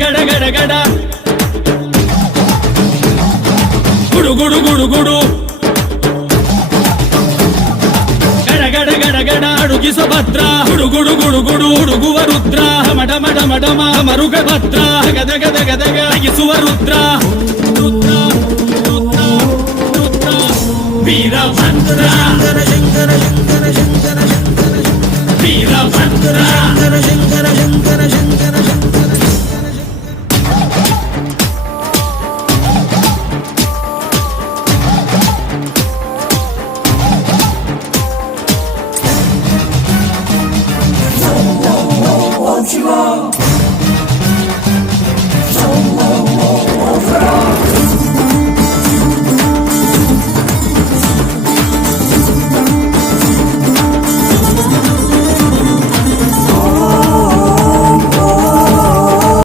ಗಡ ಗಡ ಗಡ ಗುಡು ಗುಡು ಗುಡು ಗುಡು ಗಡ ಗಡ ಗಡ ಗಡ ಅಡುಗಿಸ ಭದ್ರ ಗುಡು ಗುಡು ಗುಡು ಗುಡು ಹುಡುಗುವ ರುದ್ರ ಮಡ ಮಡ ಮಡಮ ಮರುಗ ಭದ್ರ ಗದ ಗದ ಗದಗ ಅಗಿಸುವ ರುದ್ರ ರುದ್ರ ರುದ್ರ ರುದ್ರ ವೀರಭದ್ರ ಶಂಕರ ಶಂಕರ ಶಂಕರ ಶಂಕರ ಶಂಕರ ವೀರಭದ್ರ ಶಂಕರ ಶಂಕರ